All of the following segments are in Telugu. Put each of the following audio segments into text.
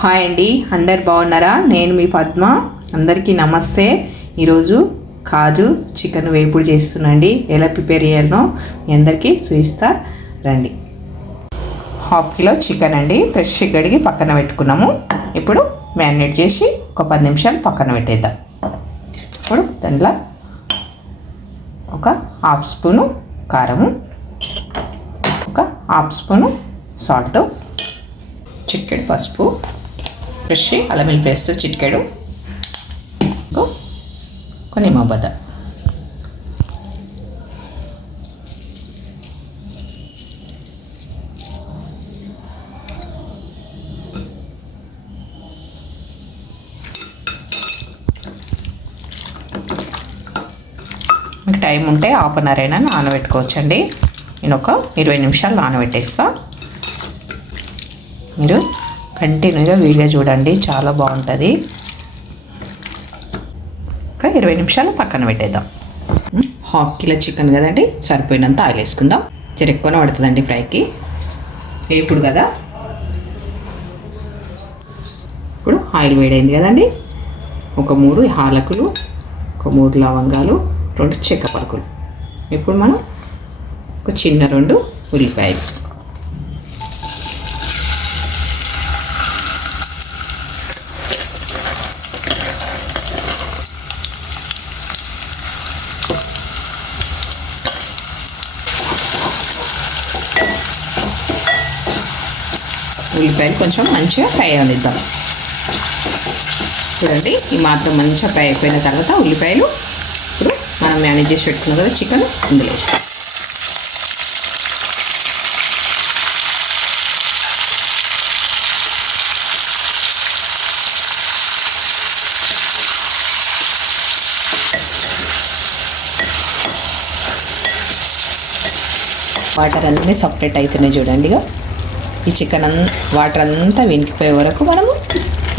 హాయ్ అండి, అందరు బాగున్నారా? నేను మీ పద్మ. అందరికీ నమస్తే. ఈరోజు కాజు చికెన్ వేపుడు చేస్తున్నాండి. ఎలా ప్రిపేర్ చేయాలనో మీ అందరికీ చూపిస్తా రండి. 1/2 కిలో చికెన్ అండి, ఫ్రెష్ కడిగి పక్కన పెట్టుకున్నాము. ఇప్పుడు మ్యారినేట్ చేసి ఒక 10 నిమిషాలు పక్కన పెట్టేద్దాం. ఇప్పుడు దాంట్లో ఒక 1/2 స్పూను కారము, ఒక 1/2 స్పూను సాల్ట్, చిటికెడు పసుపు, ఫ్రెష్ అల్లం వెల్లుల్లి పేస్ట్ చిటికెడు, ఒక నిమ్మబద్ద. మీకు టైం ఉంటే 1/2 అవర్ అయినా నానబెట్టుకోవచ్చండి. నేను ఒక 20 నిమిషాలు నానబెట్టేస్తా. మీరు కంటిన్యూగా వీడియో చూడండి, చాలా బాగుంటుంది. ఒక 20 నిమిషాలు పక్కన పెట్టేద్దాం. 1/2 కిలో చికెన్ కదండి, సరిపోయినంత ఆయిల్ వేసుకుందాం. జర ఎక్కువనే పడుతుందండి ఫ్రైకి, వేపుడు కదా. ఇప్పుడు ఆయిల్ వేడైంది కదండి, ఒక 3 యాలకులు, ఒక 3 లవంగాలు, 2 చెక్క పలుకులు. ఇప్పుడు మనం ఒక చిన్న 2 ఉల్లిపాయలు, ఉల్లిపాయలు కొంచెం మంచిగా ఫ్రై అవనిద్దాం. చూడండి, ఈ మాత్రం మంచిగా ఫ్రై అయిపోయిన తర్వాత ఉల్లిపాయలు ఇప్పుడు మనం మ్యానేజ్ చేసి పెట్టుకున్నాం కదా చికెన్, ఇందులో వేసి వాటర్ అన్నీ సపరేట్ అవుతున్నాయి. చూడండి, ఈ చికెన్ వాటర్ అంతా వెనికిపోయే వరకు మనము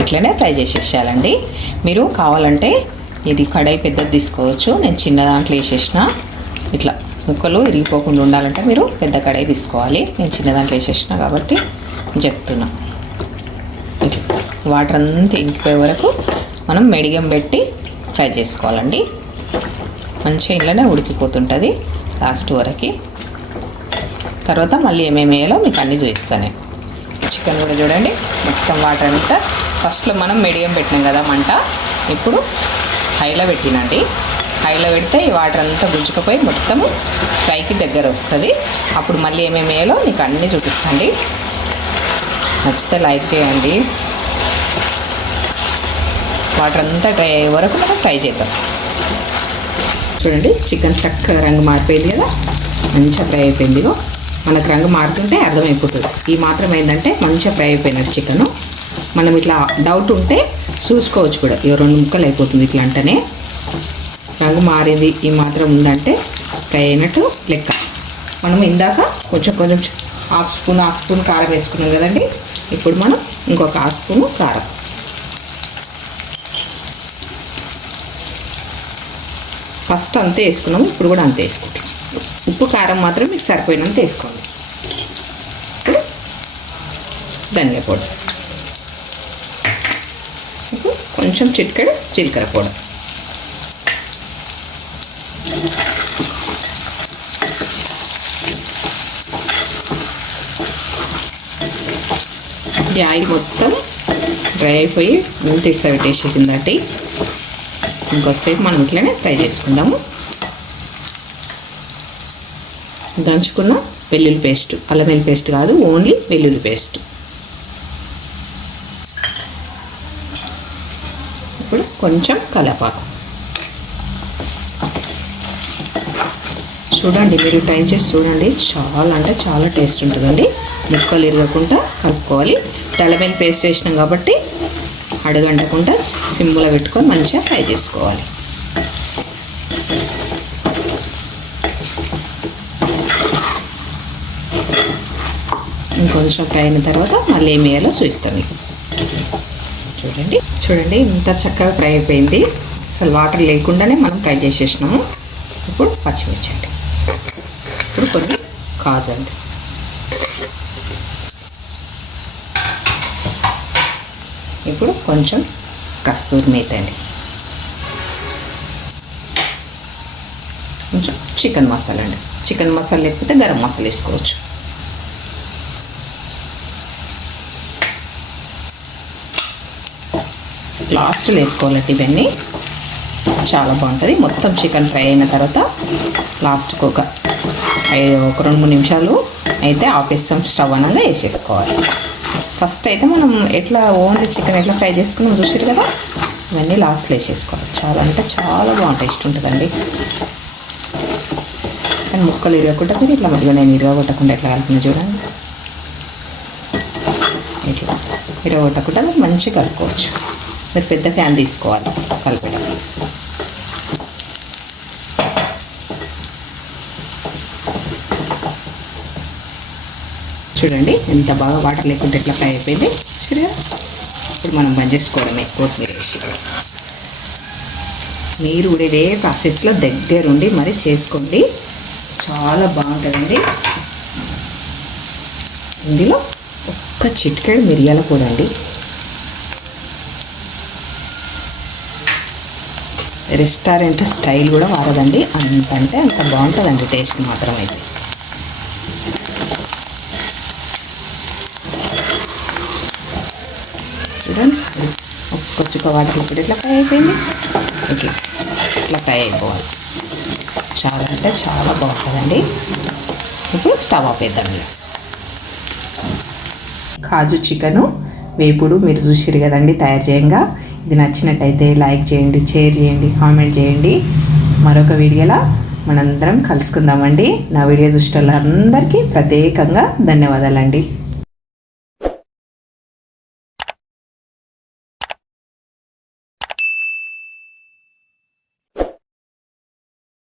ఇట్లనే ఫ్రై చేసేసేయాలండి. మీరు కావాలంటే ఇది కడాయి పెద్దది తీసుకోవచ్చు. నేను చిన్న దాంట్లో వేసేసిన. ఇట్లా ముక్కలు ఇరిగిపోకుండా ఉండాలంటే మీరు పెద్ద కడాయి తీసుకోవాలి. నేను చిన్న దాంట్లో వేసేసిన కాబట్టి చెప్తున్నా. ఇట్లా వాటర్ అంతా వెనికిపోయే వరకు మనం మీడియం పెట్టి ఫ్రై చేసుకోవాలండి. మంచిగా ఇంట్లోనే ఉడికిపోతుంటుంది లాస్ట్ వరకు. తర్వాత మళ్ళీ ఏమేమి వేయాలో మీకు అన్నీ చూపిస్తాను. చికెన్ కూడా చూడండి, మొత్తం వాటర్ అంతా ఫస్ట్లో మనం మీడియం పెట్టినాం కదా మంట, ఇప్పుడు హైలో పెట్టినండి. హైలో పెడితే ఈ వాటర్ అంతా గుంజుకుపోయి మొత్తము ఫ్రైకి దగ్గర వస్తుంది. అప్పుడు మళ్ళీ ఏమేమి వేయాలో మీకు అన్నీ చూపిస్తాండి. నచ్చితే లైక్ చేయండి. వాటర్ అంతా డ్రై అయ్యే వరకు మనం ఫ్రై చేద్దాం. చూడండి, చికెన్ చక్కగా రంగు మారిపోయింది కదా, మంచిగా ఫ్రై అయిపోయింది. మనకు రంగు మారుతుంటే అర్థమైపోతుంది. ఈ మాత్రం ఏంటంటే మంచిగా ఫ్రై అయిపోయినట్టు చికెను. మనం ఇట్లా డౌట్ ఉంటే చూసుకోవచ్చు కూడా, 2 ముక్కలు అయిపోతుంది. ఇట్లా అంటేనే రంగు మారింది, ఈ మాత్రం ఉందంటే ఫ్రై అయినట్టు లెక్క. మనం ఇందాక కొంచెం 1/2 స్పూన్ కారం వేసుకున్నాం కదండి. ఇప్పుడు మనం ఇంకొక 1/2 స్పూను కారం, ఫస్ట్ అంతే వేసుకున్నాము, ఇప్పుడు కూడా అంతే వేసుకుంటాం. ఉప్పు కారం మాత్రం మీకు సరిపోయినంత వేసుకోండి. ఇప్పుడు ధనియా పౌడర్, ఇప్పుడు కొంచెం చిటికెడు జీలకర్ర పౌడర్, ఈ ఆయిల్ మొత్తం డ్రై అయిపోయి ముందు సర్వ్ చేసేసిందండి. ఇంకోసేపు మనం ఇట్లనే ఫ్రై చేసుకుందాము. దంచుకున్న వెల్లుల్లి పేస్ట్, అల్లం వెల్లుల్లి పేస్ట్ కాదు, ఓన్లీ వెల్లుల్లి పేస్ట్. ఇప్పుడు కొంచెం కరివేపాకు. చూడండి, మీరు ట్రై చేసి చూడండి, చాలా అంటే చాలా టేస్ట్ ఉంటుందండి. ముక్కలు ఇరగకుండా కలుపుకోవాలి. అల్లం వెల్లుల్లి పేస్ట్ వేసినాం కాబట్టి అడుగంటకుండా సిమ్లో పెట్టుకొని మంచిగా ఫ్రై చేసుకోవాలి. ఇంకొంచెం ఫ్రై అయిన తర్వాత మళ్ళీ ఏమి వేయాలో చూపిస్తాను మీకు. చూడండి ఇంత చక్కగా ఫ్రై అయిపోయింది. అసలు వాటర్ లేకుండానే మనం ఫ్రై చేసేసినాము. ఇప్పుడు పచ్చిమిర్చి అండి, ఇప్పుడు కొన్ని కాజు అండి, ఇప్పుడు కొంచెం కస్తూరి మేతి అండి, కొంచెం చికెన్ మసాలా అండి. చికెన్ మసాలా లేకపోతే గరం మసాలా వేసుకోవచ్చు. లాస్ట్లో వేసుకోవాలండి ఇవన్నీ, చాలా బాగుంటుంది. మొత్తం చికెన్ ఫ్రై అయిన తర్వాత లాస్ట్కి ఒక 2-3 నిమిషాలు అయితే ఆపేస్తాం, స్టవ్ అనగా వేసేసుకోవాలి. ఫస్ట్ అయితే మనం ఎట్లా ఓన్లీ చికెన్ ఎట్లా ఫ్రై చేసుకున్నాం చూసారు కదా, ఇవన్నీ లాస్ట్లో వేసేసుకోవాలి. చాలా అంటే చాలా బాగుంటుంది, టేస్ట్ ఉంటుందండి. కానీ ముక్కలు ఇరగకుండా మీరు ఇట్లా మధ్యలో నేను ఇరగొట్టకుండా ఎట్లా కలుపుకున్నా చూడండి, ఇట్లా ఇరగొట్టకుండా మీరు మంచిగా కలుపుకోవచ్చు. మీరు పెద్ద ఫ్యాన్ తీసుకోవాలి కలిపేటప్పుడు. చూడండి ఎంత బాగా వాటర్ లేకుండా ఎట్లా ఫ్రై అయిపోయింది సరిగా. ఇప్పుడు మనం బంద్ చేసుకోవడమే కొత్తిమీర వేసి. మీరు కూడా ఇదే ప్రాసెస్లో దగ్గరుండి మరి చేసుకోండి, చాలా బాగుంటుందండి. ఇందులో ఒక్క చిటికెడు మిరియాల పొడి అండి, రెస్టారెంట్ స్టైల్ కూడా వాడదండి, అంత అంటే అంత బాగుంటుందండి టేస్ట్ మాత్రం. అయితే చూడండి ఒక్క చుక్క వాటర్ ఇప్పుడు ఇట్లా ఫ్రై అయిపోయింది, ఇట్లా ఫ్రై అయిపోవాలి. చాలా అంటే చాలా బాగుంటుందండి. ఇప్పుడు స్టవ్ ఆపేద్దాం. కాజు చికెను వేపుడు మీరు చూసిరు కదండి తయారు చేయంగా. ఇది నచ్చినట్టయితే లైక్ చేయండి, షేర్ చేయండి, కామెంట్ చేయండి. మరొక వీడియోలో మనందరం కలుసుకుందామండి. నా వీడియో చూసేటోళ్ళందరికీ ప్రత్యేకంగా ధన్యవాదాలండి.